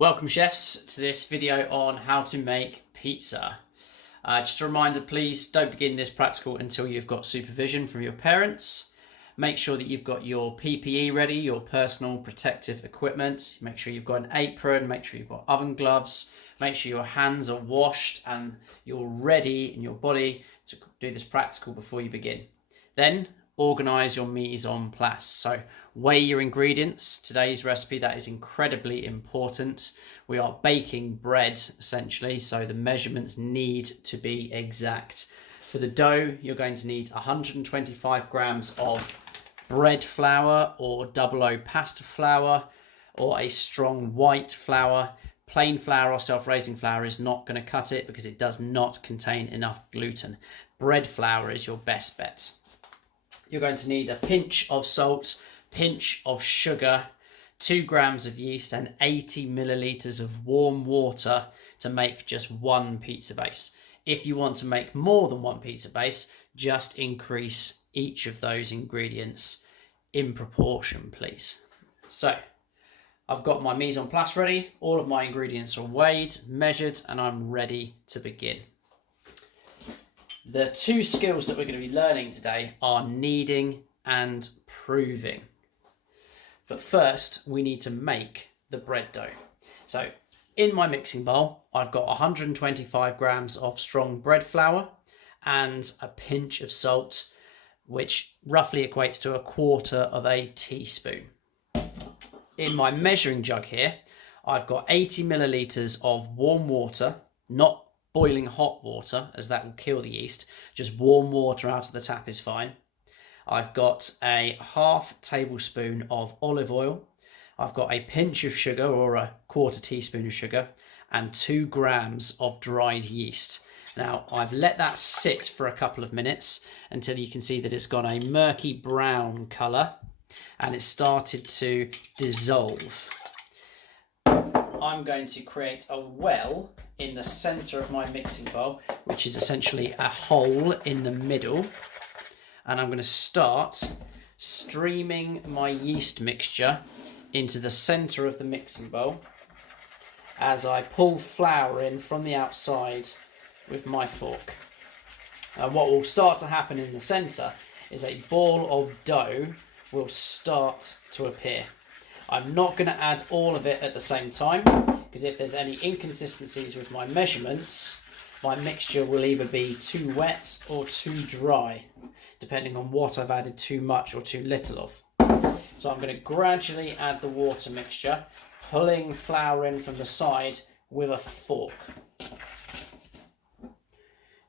Welcome chefs to this video on how to make pizza. Just a reminder, please don't begin this practical until you've got supervision from your parents. Make sure that you've got your PPE ready, your personal protective equipment. Make sure you've got an apron, make sure you've got oven gloves, make sure your hands are washed and you're ready in your body to do this practical before you begin. Then organise your mise en place. So weigh your ingredients. Today's recipe, that is incredibly important. We are baking bread essentially, so the measurements need to be exact. For the dough, you're going to need 125 grams of bread flour or 00 pasta flour or a strong white flour. Plain flour or self-raising flour is not going to cut it because it does not contain enough gluten. Bread flour is your best bet. You're going to need a pinch of salt, pinch of sugar, 2 grams of yeast and 80 milliliters of warm water to make just one pizza base. If you want to make more than one pizza base, just increase each of those ingredients in proportion, please. So I've got my mise en place ready. All of my ingredients are weighed, measured, and I'm ready to begin. The two skills that we're going to be learning today are kneading and proving. But first, we need to make the bread dough. So in my mixing bowl, I've got 125 grams of strong bread flour and a pinch of salt, which roughly equates to 1/4 teaspoon. In my measuring jug here, I've got 80 milliliters of warm water, not boiling hot water, as that will kill the yeast. Just warm water out of the tap is fine. I've got a ½ tablespoon of olive oil. I've got a pinch of sugar or 1/4 teaspoon of sugar and 2 grams of dried yeast. Now I've let that sit for a couple of minutes until you can see that it's got a murky brown colour and it's started to dissolve. I'm going to create a well in the centre of my mixing bowl, which is essentially a hole in the middle. And I'm going to start streaming my yeast mixture into the centre of the mixing bowl as I pull flour in from the outside with my fork. And what will start to happen in the centre is a ball of dough will start to appear. I'm not going to add all of it at the same time because if there's any inconsistencies with my measurements, my mixture will either be too wet or too dry, depending on what I've added too much or too little of. So I'm going to gradually add the water mixture, pulling flour in from the side with a fork.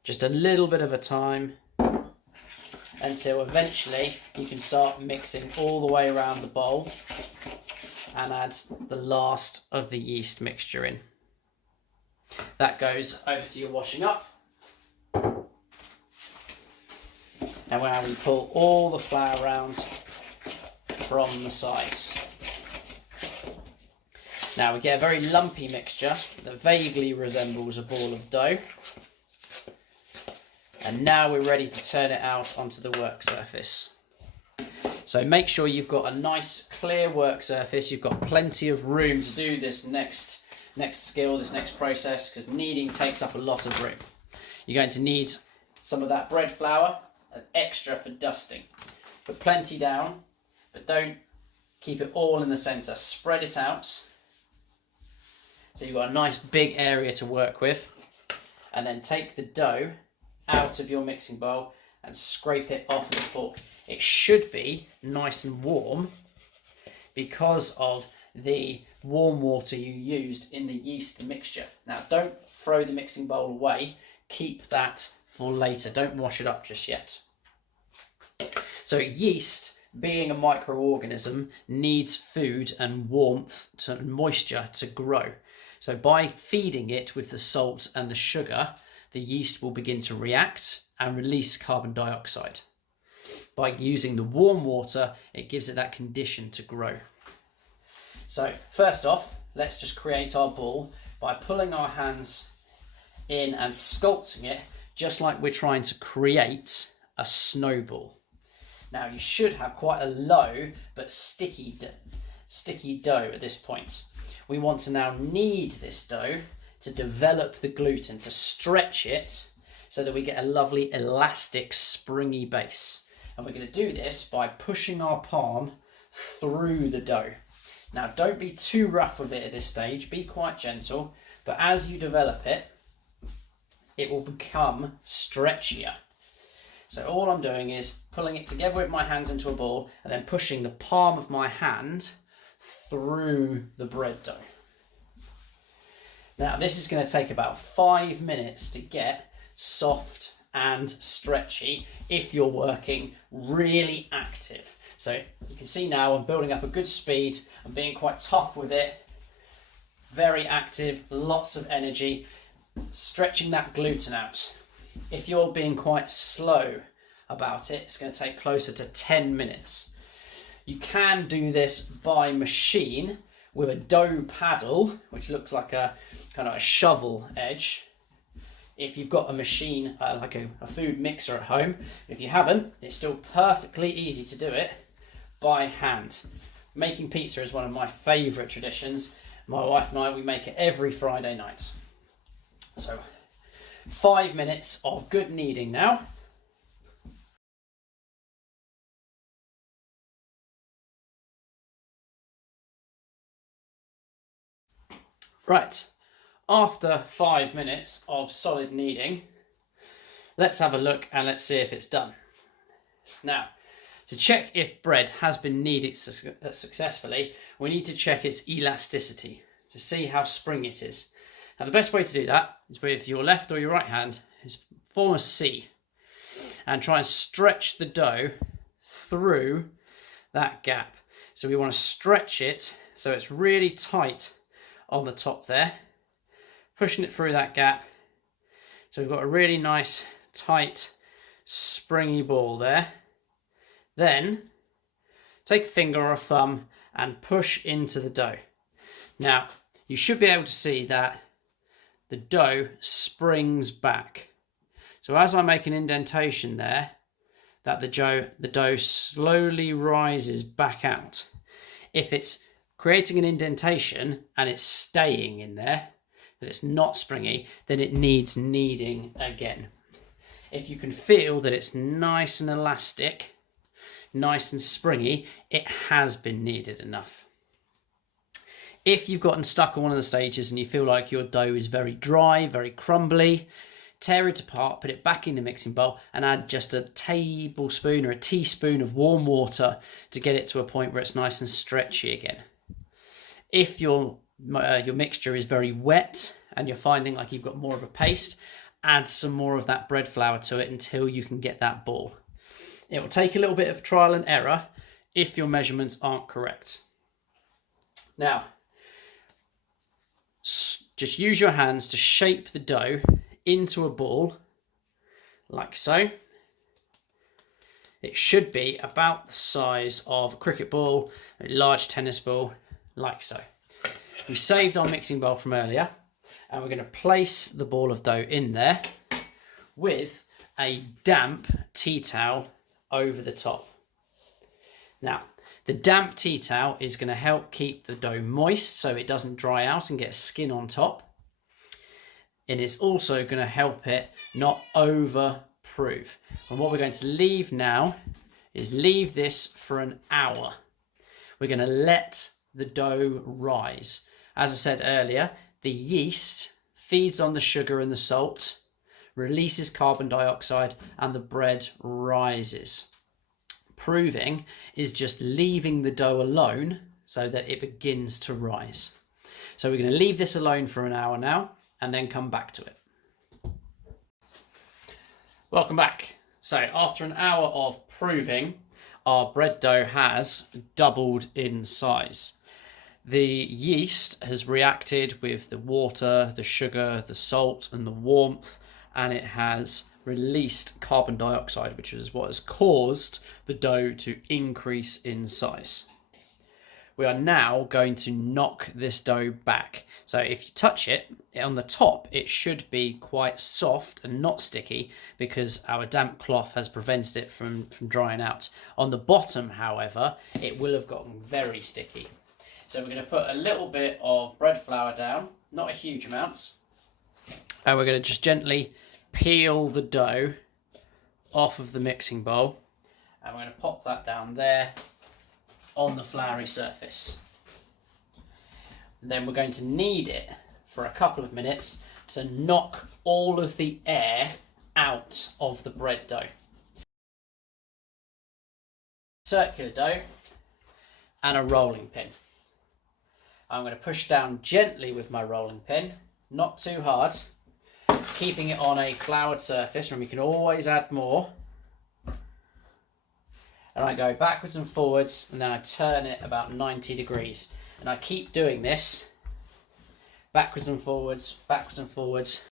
Just a little bit of a time until eventually you can start mixing all the way around the bowl and add the last of the yeast mixture in. That goes over to your washing up. And now we pull all the flour around from the sides. Now we get a very lumpy mixture that vaguely resembles a ball of dough. And now we're ready to turn it out onto the work surface. So make sure you've got a nice clear work surface. You've got plenty of room to do this next skill, this next process, because kneading takes up a lot of room. You're going to need some of that bread flour, an extra for dusting. Put plenty down, but don't keep it all in the centre. Spread it out so you've got a nice big area to work with. And then take the dough out of your mixing bowl and scrape it off the fork. It should be nice and warm because of the warm water you used in the yeast mixture. Now don't throw the mixing bowl away, keep that for later. Don't wash it up just yet. So yeast, being a microorganism, needs food and warmth and moisture to grow. So by feeding it with the salt and the sugar, the yeast will begin to react and release carbon dioxide. By using the warm water, it gives it that condition to grow. So first off, let's just create our ball by pulling our hands in and sculpting it just like we're trying to create a snowball. Now you should have quite a low but sticky dough at this point. we want to now knead this dough to develop the gluten, to stretch it so that we get a lovely elastic springy base. And we're going to do this by pushing our palm through the dough. Now don't be too rough with it at this stage, be quite gentle, but as you develop it, it will become stretchier. So all I'm doing is pulling it together with my hands into a ball and then pushing the palm of my hand through the bread dough. Now this is going to take about 5 minutes to get soft and stretchy if you're working really active. So you can see now I'm building up a good speed, I'm being quite tough with it, very active, lots of energy, stretching that gluten out. If you're being quite slow about it, it's going to take closer to 10 minutes. You can do this by machine with a dough paddle, which looks like a kind of a shovel edge. If you've got a machine like a food mixer at home. If you haven't, it's still perfectly easy to do it by hand. Making pizza is one of my favourite traditions. My wife and I, we make it every Friday night. So 5 minutes of good kneading now. Right, after 5 minutes of solid kneading, let's have a look and let's see if it's done. Now, to check if bread has been kneaded successfully, we need to check its elasticity to see how springy it is. Now, the best way to do that is with your left or your right hand is form a C and try and stretch the dough through that gap. So we want to stretch it so it's really tight on the top there, pushing it through that gap. So we've got a really nice, tight, springy ball there. Then take a finger or a thumb and push into the dough. Now, you should be able to see that the dough springs back. So as I make an indentation there, that the dough slowly rises back out. If it's creating an indentation and it's staying in there, that it's not springy, then it needs kneading again. If you can feel that it's nice and elastic, nice and springy, it has been kneaded enough. If you've gotten stuck on one of the stages and you feel like your dough is very dry, very crumbly, tear it apart, put it back in the mixing bowl and add just a tablespoon or a teaspoon of warm water to get it to a point where it's nice and stretchy again. If your mixture is very wet and you're finding like you've got more of a paste, add some more of that bread flour to it until you can get that ball. It will take a little bit of trial and error if your measurements aren't correct. Now, just use your hands to shape the dough into a ball, like so. It should be about the size of a cricket ball, a large tennis ball, like so. We saved our mixing bowl from earlier, and we're going to place the ball of dough in there with a damp tea towel over the top. Now, the damp tea towel is going to help keep the dough moist so it doesn't dry out and get a skin on top. And it's also going to help it not over-prove. And what we're going to leave now is leave this for an hour. We're going to let the dough rise. As I said earlier, the yeast feeds on the sugar and the salt, releases carbon dioxide, and the bread rises. Proving is just leaving the dough alone so that it begins to rise. So we're going to leave this alone for an hour now and then come back to it. Welcome back. So after an hour of proving, our bread dough has doubled in size. The yeast has reacted with the water, the sugar, the salt and the warmth, and it has released carbon dioxide, which is what has caused the dough to increase in size. We are now going to knock this dough back. So if you touch it, on the top it should be quite soft and not sticky because our damp cloth has prevented it from drying out. On the bottom, however, it will have gotten very sticky. So we're going to put a little bit of bread flour down, not a huge amount. And we're going to just gently peel the dough off of the mixing bowl. And we're going to pop that down there on the floury surface. And then we're going to knead it for a couple of minutes to knock all of the air out of the bread dough. Circular dough and a rolling pin. I'm going to push down gently with my rolling pin, not too hard, keeping it on a floured surface, and we can always add more. And I go backwards and forwards, and then I turn it about 90 degrees. And I keep doing this, backwards and forwards, backwards and forwards.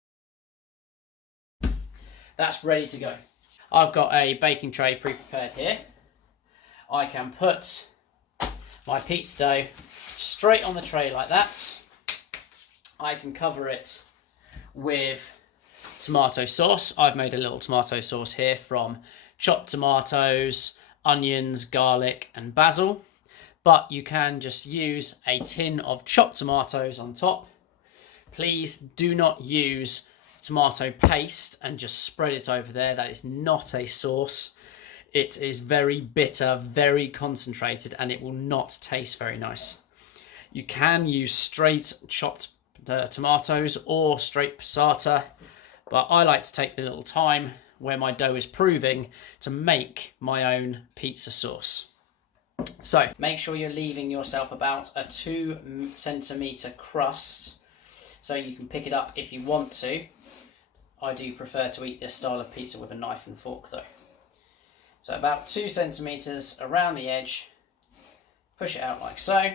That's ready to go. I've got a baking tray pre-prepared here. I can put my pizza dough straight on the tray like that. I can cover it with tomato sauce. I've made a little tomato sauce here from chopped tomatoes, onions, garlic and basil. But you can just use a tin of chopped tomatoes on top. Please do not use tomato paste and just spread it over there. That is not a sauce. It is very bitter, very concentrated, and it will not taste very nice. You can use straight chopped tomatoes or straight passata, but I like to take the little time where my dough is proving to make my own pizza sauce. So make sure you're leaving yourself about a 2 centimetre crust so you can pick it up if you want to. I do prefer to eat this style of pizza with a knife and fork though. So about 2 centimetres around the edge, push it out like so.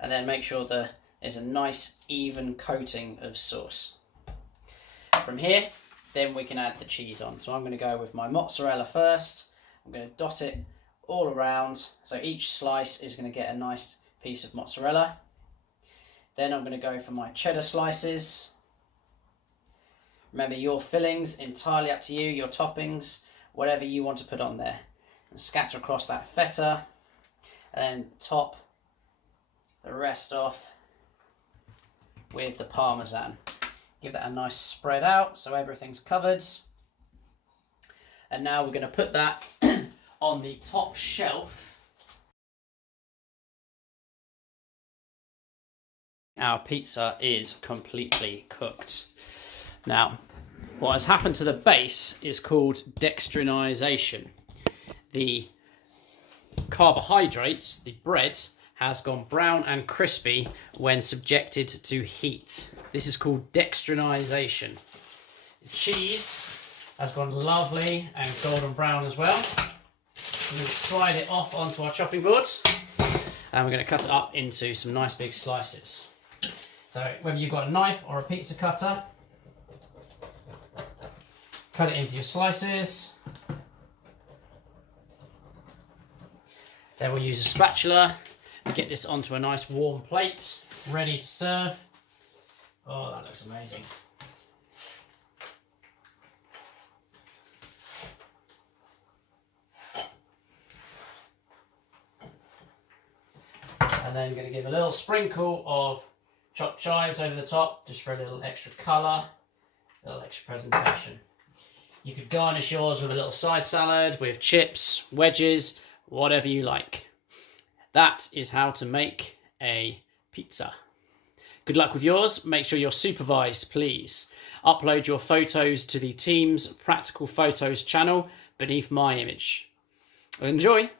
And then make sure there is a nice even coating of sauce. From here, then we can add the cheese on. So I'm going to go with my mozzarella first. I'm going to dot it all around. So each slice is going to get a nice piece of mozzarella. Then I'm going to go for my cheddar slices. Remember, your fillings, entirely up to you, your toppings, whatever you want to put on there. And scatter across that feta, and then top the rest off with the parmesan. Give that a nice spread out so everything's covered. And now we're going to put that on the top shelf. Our pizza is completely cooked. Now, what has happened to the base is called dextrinization. The carbohydrates, the bread, has gone brown and crispy when subjected to heat. This is called dextrinization. The cheese has gone lovely and golden brown as well. We're going to slide it off onto our chopping boards, and we're going to cut it up into some nice big slices. So whether you've got a knife or a pizza cutter, cut it into your slices. Then we'll use a spatula and get this onto a nice warm plate, ready to serve. Oh, that looks amazing. And then going to give a little sprinkle of chopped chives over the top, just for a little extra colour, a little extra presentation. You could garnish yours with a little side salad, with chips, wedges, whatever you like. That is how to make a pizza. Good luck with yours. Make sure you're supervised, please. Upload your photos to the team's Practical Photos channel beneath my image. Enjoy!